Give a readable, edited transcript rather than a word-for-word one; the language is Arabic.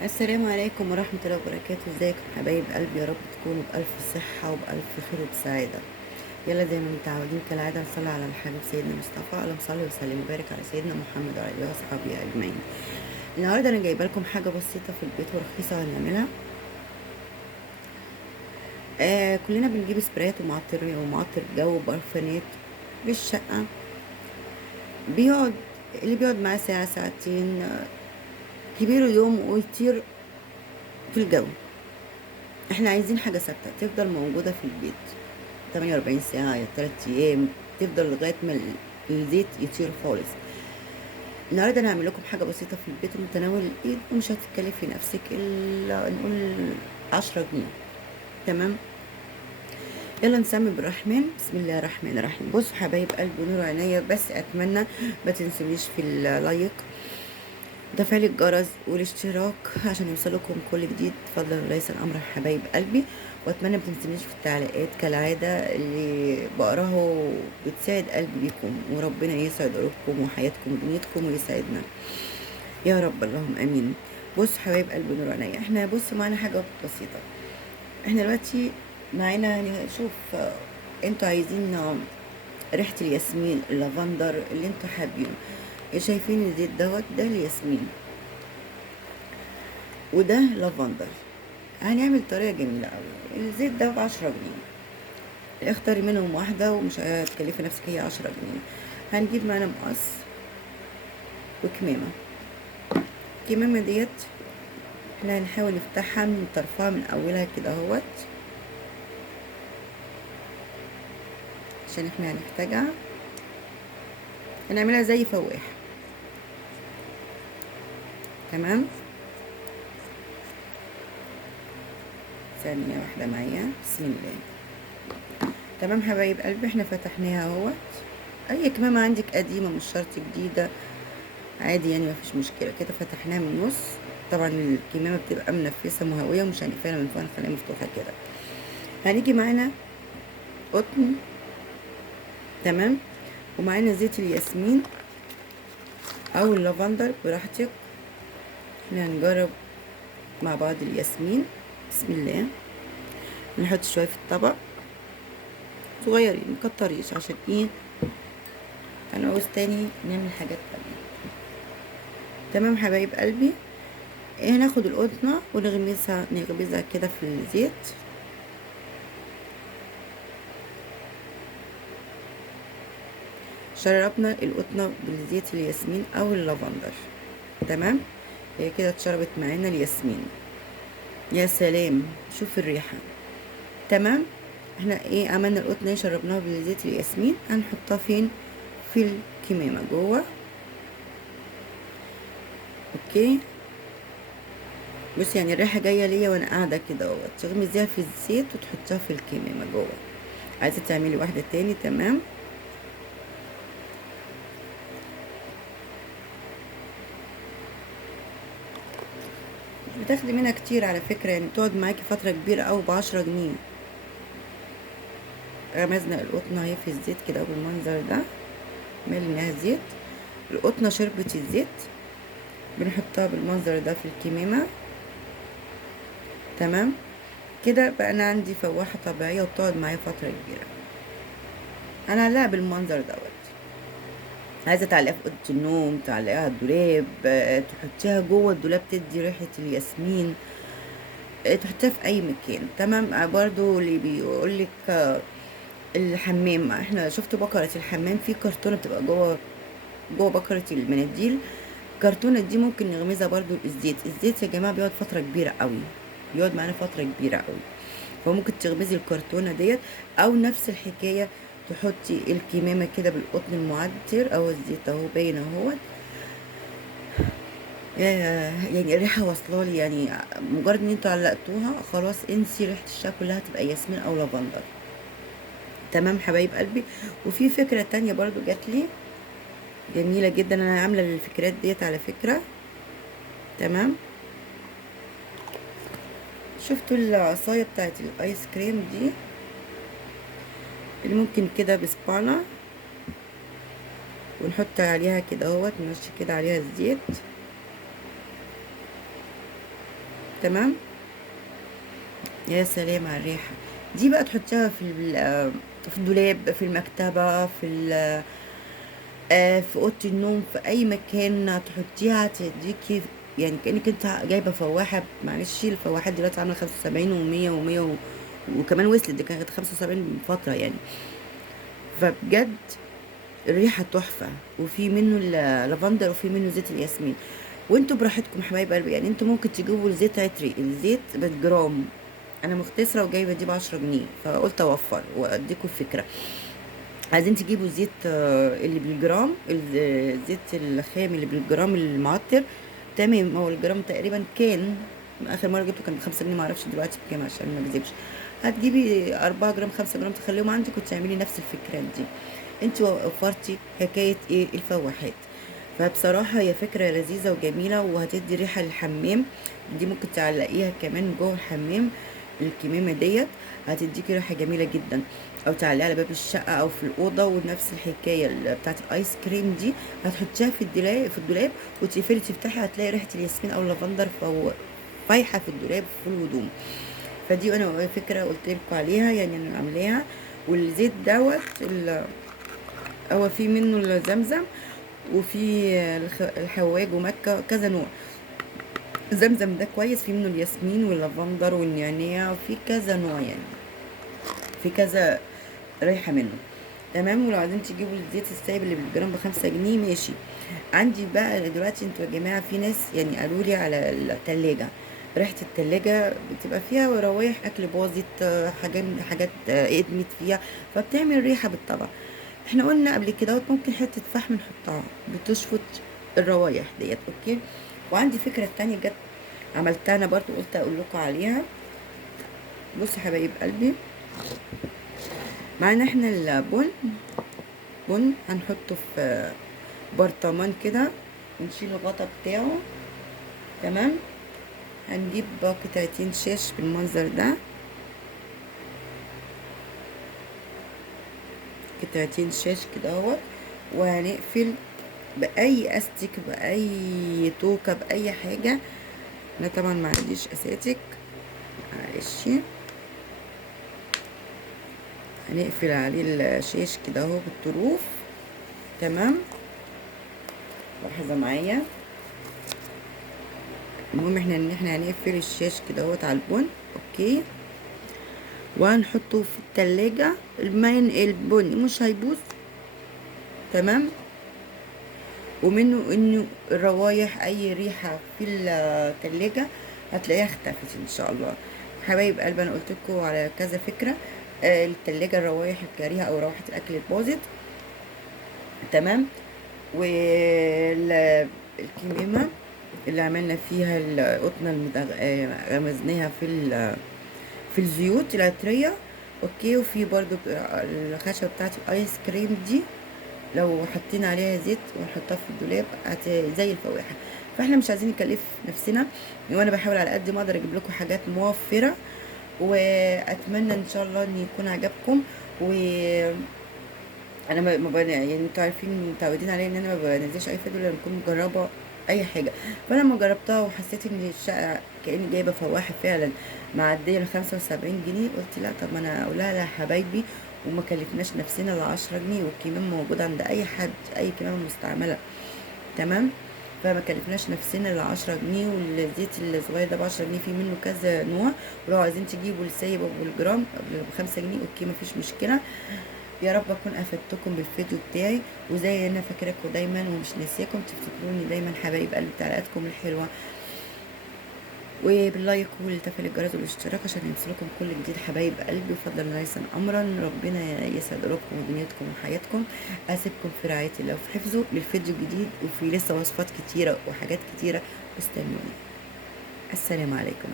السلام عليكم ورحمة الله وبركاته. ازيكم حبايب قلبي؟ يا رب تكونوا بألف صحة وبألف خير وبسعادة. يلا زي ما متعودين كالعادة نصلي على الحبيب سيدنا مصطفى. اللهم صل وسلم وبارك على سيدنا محمد وعلى آله وصحبه أجمعين. النهاردة أنا جايبة لكم حاجة بسيطة في البيت ورخيصة هنعملها. كلنا بنجيب سبرايات ومعطر جو وبرفانات للشقة. بيقعد اللي بيقعد معاه ساعة ساعتين، كبيره يوم ويطير في الجو. احنا عايزين حاجة ثابتة تفضل موجودة في البيت 48 ساعة يا 3 أيام، تفضل لغاية ما الزيت يطير خالص. النهاردة أنا هعمل لكم حاجة بسيطة في البيت ومتناول الإيد ومش هتتكلفي نفسك إلا نقول 10 جنيه. تمام. يلا نسمي بالرحمن. بسم الله الرحمن الرحيم. بصوا حبايب قلبي ونور عينيا، بس أتمنى ما تنسونيش في اللايك، تفعيل الجرس والاشتراك عشان يوصلكم كل جديد فضلا وليس الامر حبايب قلبي. واتمنى ما تنسونيش في التعليقات كالعاده اللي بقراها بتساعد قلبي بيكم، وربنا يسعد قلوبكم وحياتكم ودنيتكم ويسعدنا يا رب اللهم امين. بص حبايب قلبي نور عينيا، احنا بص معانا حاجه بسيطه. احنا دلوقتي معانا يعني شوف، انتوا عايزين ريحه الياسمين اللافندر اللي انتوا حابينه. شايفين الزيت ده الياسمين وده لافندر. هنعمل طريقة جميلة قوي. الزيت ده ب10 جنيه، اختاري منهم واحدة ومش هتكلفي نفسك، هي 10 جنيه. هنجيب معانا مقص وكمامة. الكمامة ديت احنا هنحاول نفتحها من طرفها من اولها كده اهوت، عشان احنا هنحتاجها. هنعملها زي فواح. تمام. ثانية واحدة معايا، بسم الله. تمام حبايب قلبي، احنا فتحناها اهوت. اي كمامة عندك قديمة مش شرط جديدة، عادي يعني مفيش مشكلة. كده فتحناها من النص. طبعا الكمامة بتبقى منفسة مهوية ومش هنقفلها من فوق، هنخليها مفتوحة كده. هنيجي معانا قطن. تمام. ومعانا زيت الياسمين او اللافندر براحتك. احنا هنجرب مع بعض الياسمين. بسم الله. نحط شوية في الطبق صغيرين، مكتريش عشان ايه هنعوز تاني نعمل حاجات تانية. تمام حبايب قلبي. هناخد القطنة ونغمسها كده في الزيت. شربنا القطنة بالزيت الياسمين او اللافندر. تمام. هي كده اتشربت معانا الياسمين. يا سلام، شوف الريحة. تمام. احنا ايه عملنا القطنة شربناها بالزيت الياسمين. هنحطها فين؟ في الكمامة جوه. اوكي. بص يعني الريحة جاية ليا وانا قاعدة كده اهوت. تغمزيها في الزيت وتحطها في الكمامة جوه. عايزة تعملي واحدة تاني. تمام. مش بتاخدي منها كتير على فكرة، يعني بتقعد معاكي فترة كبيرة اوي ب10 جنيه. غمزنا القطنة اهي في الزيت كده بالمنظر ده، مليناها زيت. القطنة شربت الزيت، بنحطها بالمنظر ده في الكمامة. تمام. كده بقى انا عندي فواحة طبيعية وبتقعد معايا فترة كبيرة. انا هعلقها بالمنظر دوت. عايزة تعلقيها في أوضة النوم، تعلقيها على الدولاب، تحطيها جوه الدولاب تدي ريحة الياسمين، تحطيها في اي مكان. تمام. برضو اللي بيقولك الحمام، احنا شفت بكرة الحمام في كرتونة بتبقى جوه بكرة المناديل. الكرتونة دي ممكن نغمزها برضو الزيت يا جماعة بيقعد فترة كبيرة قوي، بيقعد معانا فترة كبيرة قوي. فممكن تغمزي الكرتونة ديت، او نفس الحكاية تحطي الكمامة كده بالقطن المعطر او الزيت اهو باين اهوت. يعني الريحة واصلالي، يعني مجرد ان انتوا علقتوها خلاص انسي ريحة الشقة كلها، تبقى ياسمين او لافندر. تمام حبايب قلبي. وفي فكرة تانية برضو جات لي جميلة جدا، انا عاملة الفكرات ديت على فكرة. تمام. شفتوا العصاية بتاعت الايس كريم دي اللي ممكن كده بسبانة ونحط عليها كده اهوت، نمشي كده عليها الزيت. تمام. يا سلام على الريحة. دي بقى تحطيها في الدولاب، في المكتبة، في أوضة النوم، في أي مكان تحطيها تديكي يعني كأنك انت جايبة فواحة. معلش الفواحات دلوقتي عاملة 75 ومية ومية وكمان وصلت، دي كانت 75 من فترة يعني. فبجد الريحة تحفة. وفي منه اللافندر وفي منه زيت الياسمين. وانتوا براحتكم حبايب قلبي، يعني انتوا ممكن تجيبوا الزيت عطري، الزيت بالجرام. انا مختصرة وجايبة دي ب10 جنيه، فقلت اوفر واديكم فكرة. عايزين تجيبوا زيت اللي بالجرام، الزيت الخام اللي بالجرام المعطر. تمام. هو الجرام تقريبا كان اخر مره جبته كان ب5 جنيه، معرفش دلوقتي بكام عشان ما اكذبش. هتجيبي 4 جرام 5 جرام تخليهم عندك وتعملي نفس الفكرات دي. انت وفرتي حكايه ايه الفواحات. فبصراحه هي فكره لذيذه وجميله وهتدي ريحه للحمام. دي ممكن تعلقيها كمان جوه الحمام. الكمامه ديت هتديكي ريحه جميله جدا. او تعلقيها على باب الشقه او في الاوضه. ونفس الحكايه بتاعت الايس كريم دي هتحطيها في الدولاب وتقفلي تفتحي هتلاقي ريحه الياسمين او اللافندر فايحه في الدولاب في الهدوم. فدي انا فكره قلت لكم عليها يعني انا عاملاها. والزيت دوت هو في منه الزمزم وفي الحواج ومكه كذا نوع. زمزم ده كويس، في منه الياسمين واللافندر والنعناع وفي كذا نوع يعني، في كذا ريحه منه. تمام. ولو عايزين تجيبوا الزيت السايب اللي بالجرام ب5 جنيه ماشي. عندي بقى دلوقتي انتوا يا جماعه في ناس يعني قالوا لي على التلاجة. ريحه التلاجة بتبقى فيها روايح اكل باظت، حاجات ادمت فيها، فبتعمل ريحه بالطبع. احنا قلنا قبل كده ممكن حته فحم نحطها بتشفط الروايح ديت. اوكي. وعندي فكره تانية جت عملتها انا برضو قلت اقول لكم عليها. بصوا يا حبايب قلبي، معانا احنا بن هنحطه في برطمان كده ونشيل الغطا بتاعه. تمام. هنجيب قطعتين شاش بالمنظر ده، قطعتين شاش كده اهوت. وهنقفل باي استك، باي توكه، باي حاجه. انا طبعا ما عنديش اساتك، معلش. هنقفل عليه الشاش كده اهو بالطروف. تمام. لحظه معايا. المهم ان احنا هنقفل الشاش كده اهوت على البن. اوكي. وهنحطه في التلاجة. البن مش هيبوظ. تمام. ومنه انه الروايح اي ريحة في التلاجة هتلاقيها اختفت ان شاء الله. حبايب قلبي انا قلت لكم على كذا فكرة. التلاجة الروايح الكريهة او روائح الاكل اللي باظت. تمام. والكمامة اللي عملنا فيها القطنة غمزناها في الزيوت العطرية. اوكي. وفي برضو الخشبة بتاعت الايس كريم دي لو حطينا عليها زيت ونحطها في الدولاب زي الفواحة. فاحنا مش عايزين نكلف نفسنا، وانا بحاول على قد ما اقدر اجيب لكم حاجات موفرة. واتمنى ان شاء الله ان يكون عجبكم. و انا يعني انتوا عارفين متعودين عليا ان انا ما بنزلش اي فيديو لما اكون مجربه اي حاجه. فانا لما جربتها وحسيت ان الشقه كاني جايبه فواحه فعلا معديه ال75 جنيه، قلت لا طب ما انا اقول لها لا يا حبايبي وما كلفناش نفسنا ال10 جنيه، والكمام موجود عند اي حد، اي كمامه مستعمله. تمام. فما كلفناش نفسنا ال10 جنيه. والزيت الصغير ده ب10 جنيه، في منه كذا نوع. ولو عايزين تجيبوا السايب ابو الجرام ب5 جنيه اوكي مفيش مشكله. يا رب اكون افدتكم بالفيديو بتاعي. وزي انا فاكراكم دايما ومش ناسياكم، تفتكروني دايما حبايب قلبي بتعليقاتكم الحلوه وباللايك والتفعيل الجرس والاشتراك عشان يوصلكم كل جديد. حبايب قلبي وفضل ليس امرا، ربنا يسعد قلوبكم ودنيتكم وحياتكم. اسيبكم في رعايه الله وفي حفظه للفيديو الجديد، وفي لسه وصفات كتيره وحاجات كتيره. استنوني. السلام عليكم.